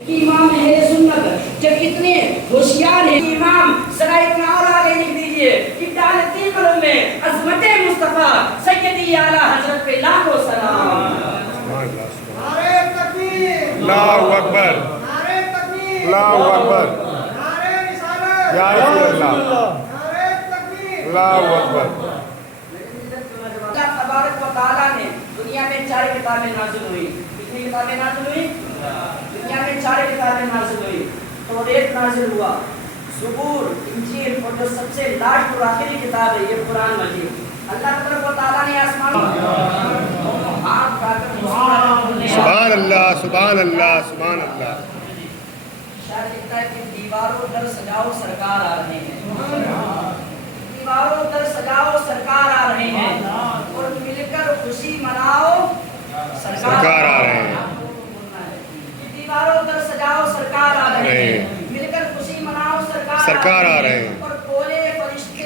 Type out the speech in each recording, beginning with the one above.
امام ہے سنت جب اتنے ہوشیار ہیں امام ذرا اتنا اور آگے لکھ دیجئے کہ ڈالتی قلم میں عظمت مصطفیٰ سیدی اعلیٰ حضرت پہ لاکھوں سلام. نعرہ تکبیر، اللہ اکبر، نعرہ تکبیر، اللہ اکبر، نعرہ رسالت، یا رسول اللہ، نعرہ تکبیر. اللہ اکبر. اللہ تبارک و تعالیٰ نے دنیا میں 4 کتابیں نازل ہوئی. کتنی کتابیں نازل ہوئی؟ دنیا میں 4 کتابیں نازل ہوئی. توریت نازل ہوا، زبور، انجیل اور جو سب سے لاسٹ اور آخری کتاب ہے یہ قرآن مجید. اللہ تبارک و تعالیٰ نے آسمان سبحان اللہ، سبحان اللہ، سبحان اللہ. شاید کہتا ہے کہ دیواروں در سجاؤ سرکار آ رہے ہیں، دیواروں در سجاؤ سرکار آ رہے ہیں اور مل کر خوشی مناؤ سرکار آ رہے ہیں. دیواروں در سجاؤ سرکار آ رہے ہیں، مل کر خوشی مناؤ سرکار آ رہے ہیں. اور بولے فرشتے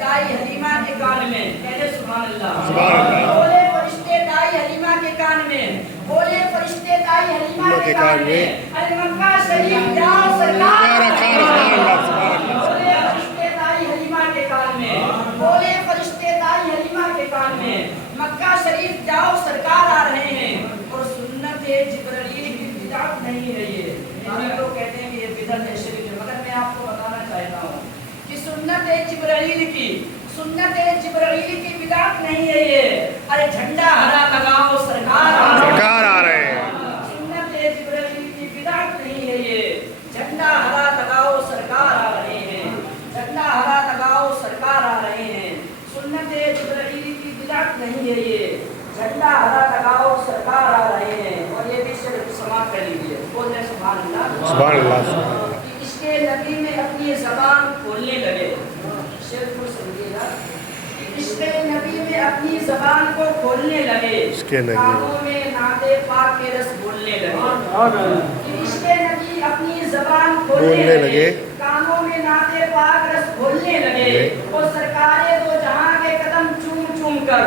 دائی حلیمہ کے کان میں، کہتے سبحان اللہ، سبحان اللہ. بولے فرشتے دائی حلیمہ کے کان میں، بولے فرشتے دائی حلیمہ کے کان میں، ارے مکہ شریف جاؤ سرکار آ رہے ہیں. بولے فرشتے دائی حلیمہ کے کان میں، بولے فرشتے دائی حلیمہ کے کان میں، مکہ شریف جاؤ سرکار آ رہے ہیں. اور سنت جبرائیل کی بدعت نہیں ہے یہ. ہم لوگ کہتے ہیں کہ یہ بدعت ہے، شرک ہے، مگر میں آپ کو بتانا چاہتا ہوں کہ سنت جبرائیل کی بدعت نہیں ہے یہ. ارے جھنڈا ہرا لگاؤ سرکار آ رہے ہیں. سنت جبرائیل کی بدعت نہیں ہے یہ. جھنڈا ہرا لگاؤ سرکار آ رہے ہیں، جھنڈا ہرا لگاؤ سرکار آ رہے ہیں. سنت جبرائیل کی بدعت نہیں ہے یہ. جھنڈا ہرا لگاؤ سرکار آ رہے ہیں. اور یہ بھی صرف سماعت کر لیجیے، بول دیں سبحان اللہ. سبحان اللہ، سبحان اللہ. اس کے نبی میں اپنی زبان کھولنے لگے. شعر کو سمجھیے گا. اس کے نبی میں اپنی زبان کو کھولنے لگے، کانوں میں نعت پاک کے رس بولنے لگے. اس کے نبی اپنی زبان کھولنے لگے، کانوں میں نعت پاک رس بولنے لگے. اور سرکار دو جہاں کے قدم چوم چوم کر،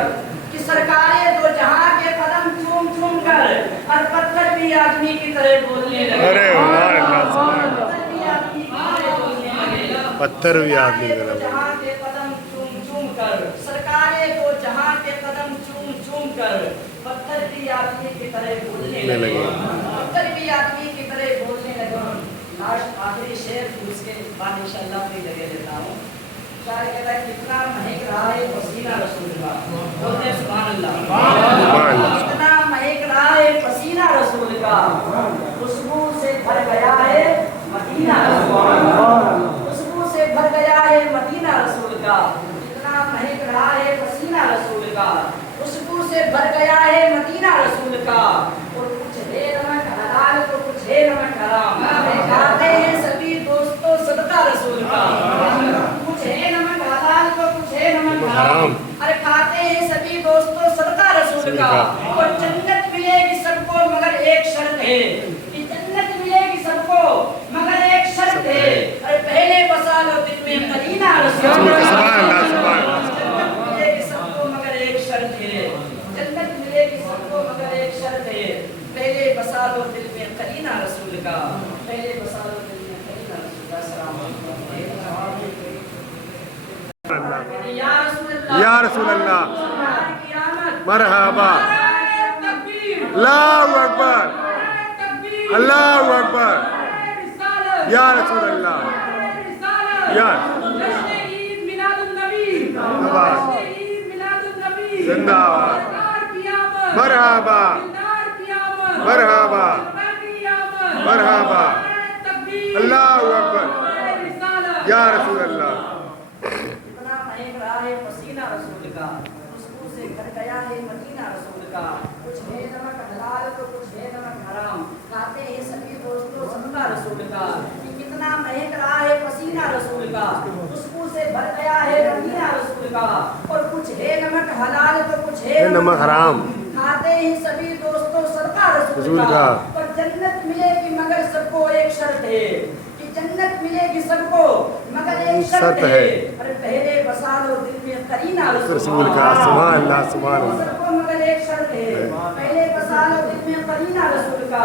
کہ سرکار دو جہاں کے قدم چوم چوم کر، اور پتھر بھی آدمی کی طرح بولنے لگے. پتھر بھی آدمی کی طرح جہاں کے قدم چوم چوم کر، سرکار دو جہاں کے قدم چوم چوم کر، پتھر بھی آدمی کی طرح بولنے لگے، پتھر بھی آدمی کی طرح بولنے لگے. لاسٹ آخری شعر اس کے بعد انشاءاللہ بھی لگے دیتا ہوں. شاعر کہتا ہے کتنا مہک رہا ہے پسینہ رسول کا. بولتے ہیں سبحان اللہ. کتنا مہک رہا ہے پسینہ رسول کا، خوشبو سے بھر گیا ہے مدینہ رسول کا، خوشبو سے بھر گیا ہے مدینہ رسول کا. کتنا مہک رہا ہے پسینہ رسول کا، خوشبو سے بھر گیا ہے مدینہ رسول کا. اور کچھ ہے نمک حلال تو کچھ ہے نمک حرام، کھاتے ہیں سبھی دوستوں صدقہ رسول کا. کچھ ہے نمک حلال تو کچھ ہے نمک حرام، ارے کھاتے ہیں سبھی دوستوں صدقہ رسول کا. اور جنت ملے گی سب کو مگر ایک شرط ہے، کہ جنت ملے گی سب کو مگر ایک شرط ہے. ارے پہلے بسا لو دل میں قرینہ رسول کا. جنت ملے گی سب کو مگر ایک شرط ہے، جنت ملے گی سب کو مگر ایک شرط ہے. پہلے بسا لو دل میں قرینہ رسول کا، پہلے بسا لو دل میں قرینہ رسول کا. السلام علیکم. یا رسول اللہ، مرحبا. اللہ اکبر، اللہ اکبر. یا رسول اللہ، یا زندہ باد. مرحبا، مرحبا، مرحبا. اللہ اکبر. یا رسول اللہ. کتنا مہک رہا ہے پسینہ رسول کا، خوشبو سے بھر گیا ہے مدینہ رسول کا. کچھ ہے نمک حلال تو کچھ ہے نمک حرام، کھاتے ہیں سبھی دوستوں صدقہ رسول کا. کتنا مہک رہا ہے پسینہ رسول کا، خوشبو سے بھر گیا ہے مدینہ رسول کا. اور کچھ ہے نمک حلال تو کچھ ہے نمک حرام، کھاتے ہیں سبھی دوستوں صدقہ رسول کا. اور جنت ملے گی مگر سب کو ایک شرط ہے، کہ جنت ملے گی سب کو مگر ایک شرط ہے. ارے پہلے بسا لو دل میں قرینہ رسول کا. سبحان اللہ، سبحان اللہ. سب کو مگر ایک شرط ہے، پہلے بسا لو دل میں قرینہ رسول کا.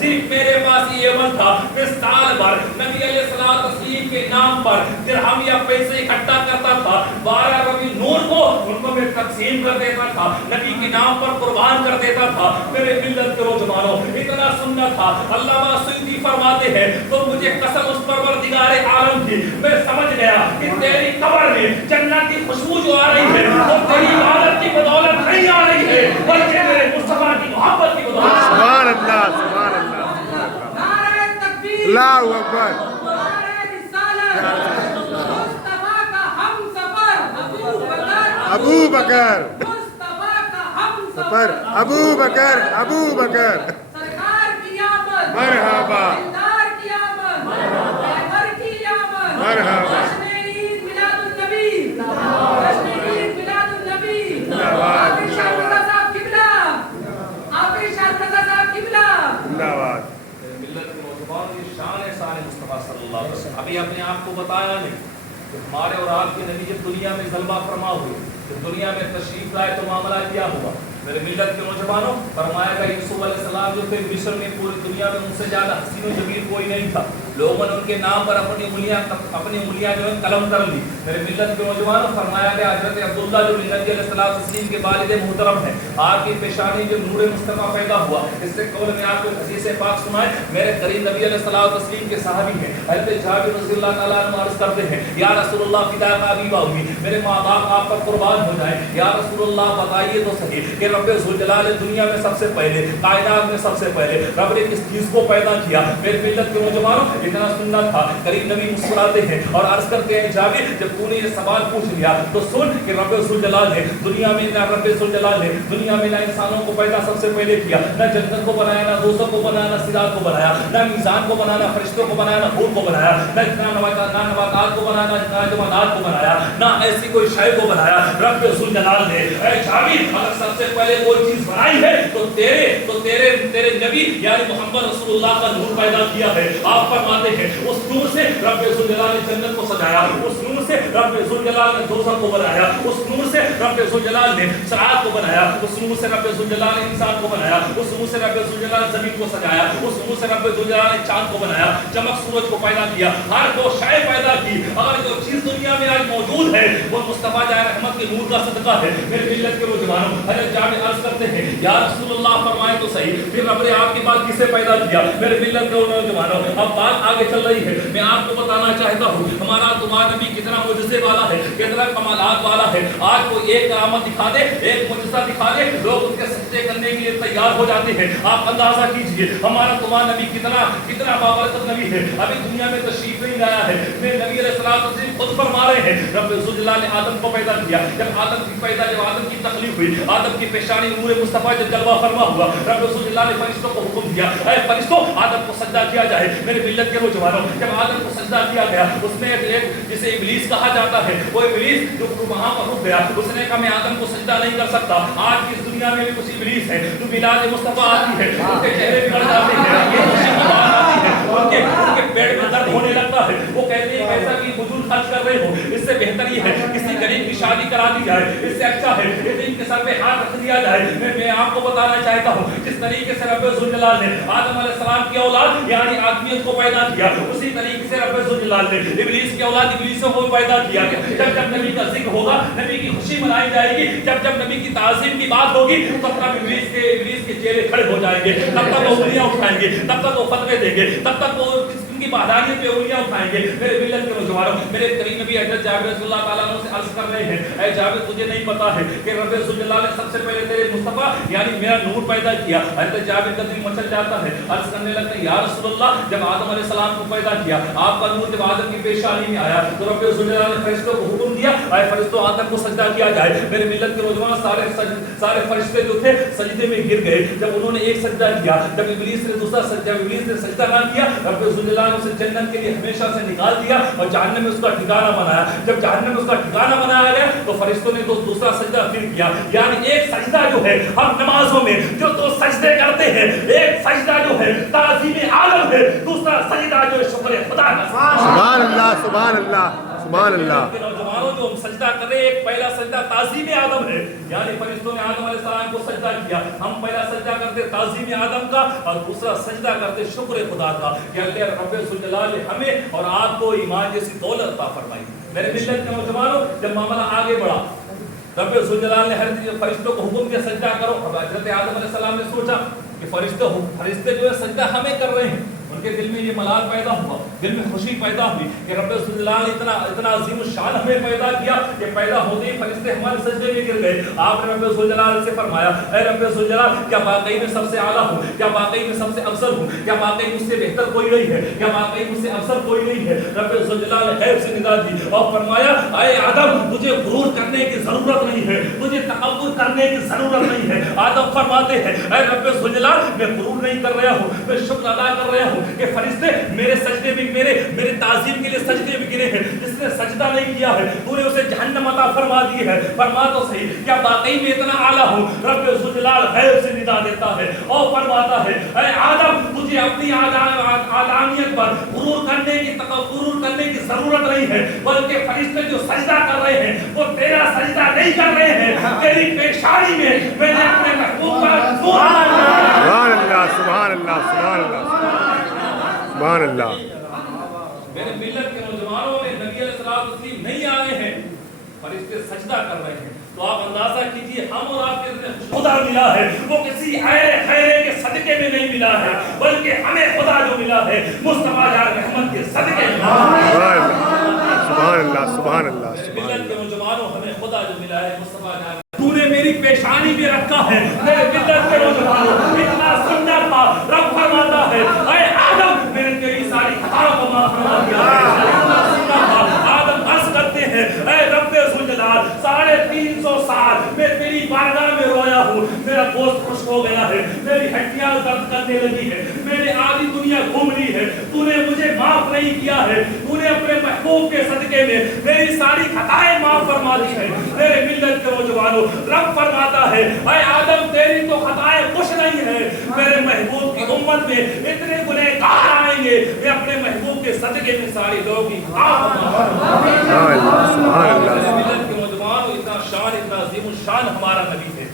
صرف میرے پاس یہ عمل تھا کہ سال بھر نبی علیہ الصلوۃ والتسلیم کے نام پر درہم یا پیسے اکٹھا کرتا تھا، 12 ربیع نور کو ان کو میں تقسیم کر دیتا تھا، نبی کے نام پر قربان کر دیتا تھا۔ میرے ملت کے نوجوانوں، اتنا سننا تھا۔ علامہ سیوطی فرماتے ہیں تو مجھے قسم اس پروردگار عالم کی، میں سمجھ گیا کہ تیری قبر میں جنت کی خوشبو جو آ رہی ہے وہ تیری عبادت کی بدولت نہیں آ رہی ہے بلکہ میرے مصطفیٰ کی محبت کی بدولت۔ سبحان اللہ، سبحان اللہ، نعرہ تکبیر، اللہ اکبر۔ نعرہ رسالت، مصطفیٰ کا ہم سفر ابو بکر، مصطفیٰ کا ہم سفر ابو بکر، ابو بکر، سرکار کی آمد، مرحبا، دلدار کی آمد، پیغمبر کی آمد، مرحبا، جشن عید میلاد النبی، جشن عید میلاد النبی، زندہباد، آپ شاہ رضا صاحب قبلہ، آپ شاہ رضا صاحب قبلہ۔ زندہ باد۔ ملت کے نوجوان یہ شان ہے شان مصطفیٰ صلی اللہ علیہ وسلم۔ ابھی اپنے آپ کو بتایا نہیں کہ ہمارے اور آپ کے نبی جب دنیا میں ظلمہ فرما ہوئے، جب دنیا میں تشریف لائے تو معاملہ کیا ہوا؟ میرے ملت کے نوجوانوں، فرمایا گا یوسف علیہ السلام جو تھے مصر میں پوری دنیا میں ان سے زیادہ حسین و جمیل کوئی نہیں تھا، لوگوں نے ان کے نام پر اپنی انگلیاں جو ہے قلم کر لی۔ میرے ملت کے نوجوانوں، فرمایا گیا حضرت عبداللہ جو نبی علیہ السلام کے والد محترم ہیں، آپ کی پیشانی جو نور مصطفیٰ پیدا ہوا، اس سے قول میں آپ کو حدیث پاک سنائے۔ میرے قریب نبی علیہ السلام کے صحابی ہیں، حضرت جابر رضی اللہ تعالیٰ عنہ عرض کرتے ہیں یا رسول اللہ فداک ابی و امی، میرے ماں باپ آپ پر قربان ہو جائیں۔ یا رسول اللہ بتائیے تو صحیح کہ رب ذوالجلال دنیا میں سب سے پہلے، کائنات میں سب سے پہلے رب نے کس چیز کو پیدا کیا؟ میرے ملت کے نوجوانوں، اتنا سننا تھا۔ قریب نبی مسکراتے ہیں اور عرض کرتے ہیں جابر جب تو نے یہ سوال پوچھ لیا تو سن کہ رب ذوالجلال نے دنیا میں نہ رب ذوالجلال نے دنیا میں نہ انسانوں کو پیدا سب سے پہلے کیا، نہ جنت کو بنایا، نہ دوزخ کو بنایا، نہ صراط کو بنایا، نہ میزان کو بنایا، نہ فرشتوں کو بنایا، نہ خون کو بنایا، نہ نباتات کو بنایا، نہ جمادات کو بنایا، نہ ایسی کوئی شے کو بنایا۔ رب ذوالجلال نے اے جابر اگر سب سے پہلے کوئی چیز بنائی ہے تو تیرے نبی یعنی محمد رسول اللہ کا نور پیدا کیا ہے۔ آپ فرماتے ہیں اس نور سے رب ذوالجلال نے جنت کو سجایا، اس نور سے رب ذوالجلال نے دوزخ کو بنایا، اس نور سے رب ذوالجلال نے صراط کو بنایا، اس نور سے رب ذوالجلال نے انسان کو بنایا، اس نور سے رب ذوالجلال نے زمین کو سجایا، اس نور سے رب ذوالجلال نے چاند کو بنایا، چمک سورج کو پیدا کیا، ہر دو شے پیدا کی۔ اگر جو چیز دنیا میں آج موجود ہے وہ مصطفیٰ جائے رحمت کے نور کا صدقہ ہے۔ میرے ملت کے نوجوانوں، حضرت جابر عرض کرتے ہیں یا رسول اللہ فرمائے تو صحیح پھر رب نے آپ کے بعد کسے پیدا کیا؟ میرے ملت کے نوجوانوں، اب بات آگے چل رہی ہے، میں آپ کو بتانا چاہتا ہوں ہمارا تمہارا نبی کتنا معجزے والا ہے، کتنا کمالات والا ہے۔ آج کوئی ایک کرامت دکھا دے، ایک معجزہ دکھا دے، لوگ اس کے سجدے کرنے کے لیے تیار ہو جاتے ہیں۔ آپ اندازہ کیجئے ہمارا تمہارا نبی کتنا بابرکت نبی ہے، ابھی دنیا میں تشریف نہیں لایا ہے۔ میرے نبی علیہ السلام خود فرما رہے ہیں رب ذوالجلال نے آدم کو پیدا کیا، جب آدم کی تخلیق ہوئی، آدم کی پیشانی نور مصطفیٰ جب جلوہ فرما ہوا، رب ذوالجلال نے فرشتوں کو حکم دیا اے فرشتوں آدم کو سجدہ کیا جائے۔ میرے ملت کے نوجوانوں، جب آدم کو سجدہ کیا گیا اس میں ایک جسے ابلیس کہا جاتا ہے، وہ ابلیس جو وہاں پر رک گیا، اس نے کہا میں آدم کو سجدہ نہیں کر سکتا۔ آج کی اس دنیا میں بھی کچھ ابلیس ہے جو میلاد مصطفیٰ آتی ہے ان کے چہرے بگڑ جاتے ہیں، یہ خوشی کی بات آتی ہے ان کے پیٹ میں درد ہونے لگتا ہے، وہ کہتے ہیں پیسہ کی فضول خرچ کر رہے ہو، اس سے بہتر یہ ہے کسی غریب کی شادی کرا دی جائے، اس سے اچھا ہے ان کے سر پہ ہاتھ رکھ دیا جائے۔ میں آپ کو بتانا چاہتا ہوں جس طریقے سے رب ذوالجلال نے آدم علیہ السلام کی اولاد یعنی آدمیت کو پیدا کیا، اسی طریقے سے رب ذوالجلال نے ابلیس کی اولاد ابلیسوں کو پیدا کیا۔ جب نبی کا ذکر ہوگا، نبی کی خوشی منائی جائے گی، جب نبی کی تعظیم کی بات ہوگی تب تک ابلیس کے چہرے کھڑے ہو جائیں گے، تب تک وہ انگلیاں اٹھائیں گے، تب تک وہ فتوے دیں گے، تب تک وہ کی بہادریت پہ انگلیاں اٹھائیں گے۔ میرے ملت کے نوجوانوں، میرے قریب نبی حضرت جابر رضی اللہ تعالیٰ عنہ سے عرض کر رہے ہیں اے جابر تجھے نہیں پتا ہے کہ رب ذوالجلال نے سب سے پہلے تیرے مصطفیٰ یعنی میرا نور پیدا کیا؟ حضرت جابر کا دل مچل جاتا ہے، عرض کرنے لگتے ہیں یا رسول اللہ جب آدم علیہ السلام کو پیدا کیا آپ کا نور جب آدم کی پیشانی میں آیا تو رب ذوالجلال نے فرشتوں کو حکم دیا اے فرشتوں آدم کو سجدہ کیا جائے۔ میرے ملت کے نوجوان سارے فرشتے جو تھے سجدے میں گر گئے جب انہوں نے ایک سجدہ کیا، جب ابلیس نے دوسرا سجدہ ابلیس نے سجدہ نہ کیا رب ذوالجلال نے اسے جنت کے لیے ہمیشہ سے نکال دیا اور جہنم میں اس کا ٹھکانہ بنایا۔ جب جہنم میں اس کا ٹھکانہ بنایا گیا تو فرشتوں نے دوسرا سجدہ پھر کیا، یعنی ایک سجدہ جو ہے ہم نمازوں میں جو دو سجدے کرتے ہیں، ایک سجدہ جو ہے تعظیم عالم ہے، دوسرا سجدہ جو ہے شکر خدا کا۔ سبحان اللہ، سبحان اللہ، سبحان اللہ. کے نوجوانوں جو ہم سجدہ کر رہے ہیں، ایک پہلا سجدہ تعظیم آدم ہے، یعنی فرشتوں نے آدم علیہ السلام کو سجدہ کیا. ہم پہلا سجدہ کرتے تعظیم آدم کا اور دوسرا سجدہ کرتے شکر خدا کا کہ اللہ رب الجلال نے ہمیں اور آپ کو ایمان جیسی دولت عطا فرمائی. میرے ملت کے نوجوانوں، جب معاملہ آگے بڑھا، رب الجلال نے ہر فرشتوں کو حکم کیا سجدہ کرو. اب حضرت آدم علیہ السلام نے سوچا کہ فرشتے جو ہے سجدہ ہمیں کر رہے ہیں. ان کے دل میں یہ ملال پیدا ہوا، دل میں خوشی پیدا ہوئی کہ رب الجلال نے اتنا عظیم الشان ہمیں پیدا کیا کہ پیدا ہوتے ہی فرشتے ہمارے سجدے میں گر گئے. آپ نے رب الجلال سے فرمایا، اے رب الجلال، کیا واقعی میں سب سے اعلیٰ ہوں؟ کیا واقعی میں سب سے افضل ہوں؟ کیا واقعی مجھ سے بہتر کوئی نہیں ہے؟ کیا واقعی مجھ سے افضل کوئی نہیں ہے؟ رب الجلال نے غیب سے ندا دی اور فرمایا، اے آدم، تجھے غرور کرنے کی ضرورت نہیں ہے، تجھے تکبر کرنے کی ضرورت نہیں ہے. آدم فرماتے ہیں، اے رب الجلال، میں غرور نہیں کر رہا ہوں، میں شکر ادا کر رہا ہوں کہ فرشتے میرے سجدے بھی میرے تعظیم کے لیے سجدے بھی گرے ہیں. جس نے سجدہ نہیں کیا ہے تو نے اسے جہنم عطا فرما دی ہے. فرما تو صحیح، کیا واقعی میں اتنا اعلیٰ ہوں؟ رب الجلال غیب سے ندا دیتا ہے اور فرماتا ہے، اے آدم، تجھے اپنی اعلانیت پر غرور کرنے کی ضرورت نہیں ہے، بلکہ فرشتے جو سجدہ کر رہے ہیں وہ تیرا سجدہ نہیں کر رہے ہیں، تیری پیشانی میں میں نے اپنے محبوب کا سبحان اللہ، سبحان اللہ، سبحان اللہ، سبحان اللہ. میرے ملت کے نوجوانوں میں نبی علیہ السلام تسلیم نہیں آئے ہیں، فرشتے سجدہ کر رہے ہیں. تو آپ اندازہ کیجئے ہم اور آپ کے خدا ملا ہے وہ کسی خیرے کے صدقے میں نہیں ملا ہے، بلکہ ہمیں خدا جو ملا ہے مصطفیٰ جان رحمت کے صدقے میں. سبحان اللہ، سبحان اللہ. ملت کے نوجوانوں، ہمیں خدا جو ملا ہے مصطفیٰ جان، تو نے میری پیشانی میں رکھا ہے. میرے ملت کے نوجوانوں، اتنا سندر تھا. رب فرماتا ہے، اے آدم، میں نے تیری ساری خطاؤں کو معاف فرما دیا ہے. اتنا سندر تھا. آدم عرض کرتے ہیں، اے رب الجلال، 350 سال میں تیری بارگاہ میں رویا ہوں، میرا گوشت خشک ہو گیا ہے، میری ہڈیاں درد کرنے لگی ہے، میں نے آدھی دنیا گھوم لی ہے، تو نے مجھے معاف نہیں کیا ہے. تو نے اپنے محبوب کے صدقے میں میری ساری خطائیں معاف فرما دی ہے. میرے ملت کے نوجوانوں، رب فرماتا ہے، اے آدم، تیری تو خطائیں کچھ نہیں ہے، میرے محبوب کی امت میں اتنے گنہگار آئیں گے، میں اپنے محبوب کے صدقے میں ساری لوگوں کی ملت کے نوجوانوں، اتنا شان، اتنا عظیم الشان ہمارا نبی ہے.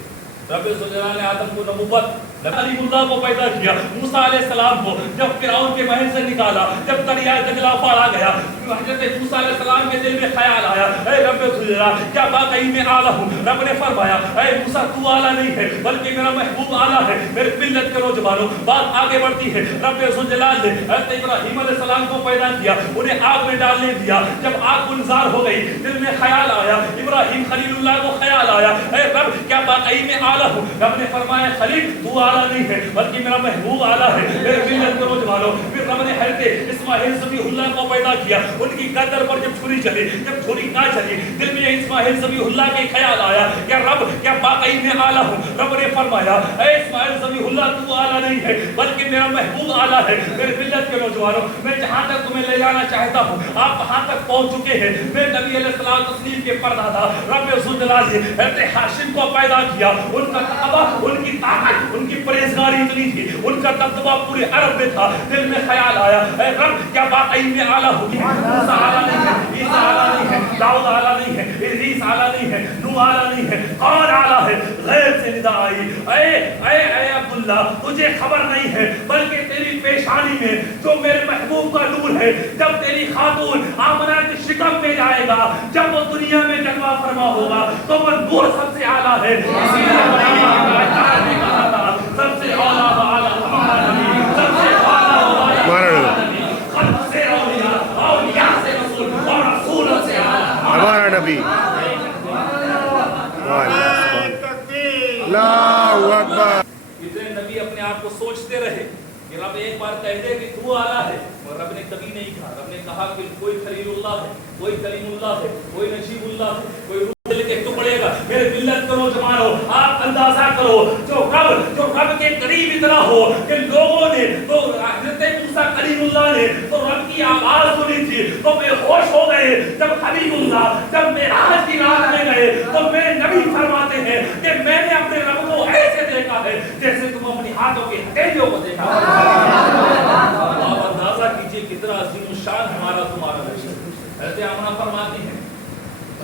رب الجلال نے آدم کو نبوت، علی اللہ کو پیدا کیا. موسیٰ علیہ السلام کو جب فرعون کے محل سے نکالا، جب دریائے دجلہ پاڑا گیا، حضرت موسیٰ علیہ السلام کے دل میں خیال آیا، اے رب الجلال، کیا واقعی میں اعلیٰ ہوں؟ رب نے فرمایا، اے موسیٰ، تو اعلیٰ نہیں ہے، بلکہ میرا محبوب اعلیٰ ہے. میرے ملت کے نوجوانوں، بات آگے بڑھتی ہے. رب الجلال نے حضرت ابراہیم علیہ السلام کو پیدا کیا، انہیں آگ میں ڈالنے دیا. جب آگ گلزار ہو گئی، دل میں خیال آیا، ابراہیم خلیل اللہ کو خیال آیا، اے رب، کیا واقعی میں اعلیٰ ہوں؟ رب نے فرمایا، خلیل، تو اعلیٰ نہیں ہے، بلکہ میرا محبوب اعلیٰ ہے. میرے ملت کے نوجوانوں، پھر رب نے حضرت اسماعیل ذبیح اللہ کو پیدا کیا. ان کی گردن پر جب چھری چلی، جب چھری نہ چلی، دل میں اسماعیل ذبیح اللہ کے خیال آیا، کیا رب، کیا واقعی میں اعلیٰ ہوں؟ رب نے فرمایا، اے اسماعیل ذبیح اللہ، تو اعلیٰ نہیں ہے، بلکہ میرا محبوب اعلیٰ ہے. میرے ملت کے نوجوانوں، میں جہاں تک تمہیں لے جانا چاہتا ہوں آپ وہاں تک پہنچ چکے ہیں. میں نبی علیہ السلام تسلیم کے پردادا رب الجلال نے حضرت ہاشم کو پیدا کیا. ان کا تقویٰ، ان کی طاقت، ان کی پرہیزگاری اتنی تھی، ان کا دبدبہ پورے عرب میں تھا. دل میں خیال آیا، اے رب، کیا واقعی میں اعلیٰ ہوں؟ موسیٰ اعلیٰ نہیں ہے، عیسیٰ اعلیٰ نہیں ہے، داؤد اعلیٰ نہیں ہے، ادریس اعلیٰ نہیں ہے، نوح اعلیٰ نہیں ہے، کون اعلیٰ ہے؟ غیب سے ندا آئی، اے عبداللہ، تجھے خبر نہیں ہے، بلکہ تیری پیشانی میں جو میرے محبوب کا نور ہے، جب تیری خاتون آمنہ کے شکم میں جائے گا، جب وہ دنیا میں جلوہ فرما ہوگا، تو وہ نور سب سے اعلیٰ ہے. اسی لیے نے کہا تھا، سب سے اعلیٰ والا ہمارا نبی، سب سے اعلیٰ والا خلق سے اولیاء، اولیاء سے رسول، اور رسولوں سے اعلیٰ ہمارا نبی. اللہ اکبر. اتنے نبی اپنے آپ کو سوچتے رہے کہ رب ایک بار کہہ دے کہ تو اعلیٰ ہے، اور رب نے کبھی نہیں کہا. رب نے کہا کہ کوئی خلیل اللہ ہے، کوئی کلیم اللہ ہے، کوئی نجیب اللہ ہے، کوئی روح دل کے ٹکڑے گا. میرے ملت کے نوجوانوں، آپ اندازہ کرو، جو رب کے قریب اتنا ہو کہ لوگوں نے تو حضرت موسیٰ کلیم اللہ نے تو رب کی آواز سنی تھی تو بے ہوش ہو گئے. جب حبیب اللہ جب معراج کی رات میں گئے تو میرے نبی فرماتے ہیں کہ میں نے اپنے رب کو ایسے دیکھا ہے جیسے تم اپنی ہاتھوں کی ہتھیلیوں کو دیکھا. آپ اندازہ کیجئے کتنا عظیم الشان ہمارا تمہارا رشتہ. حضرت آمنہ فرماتی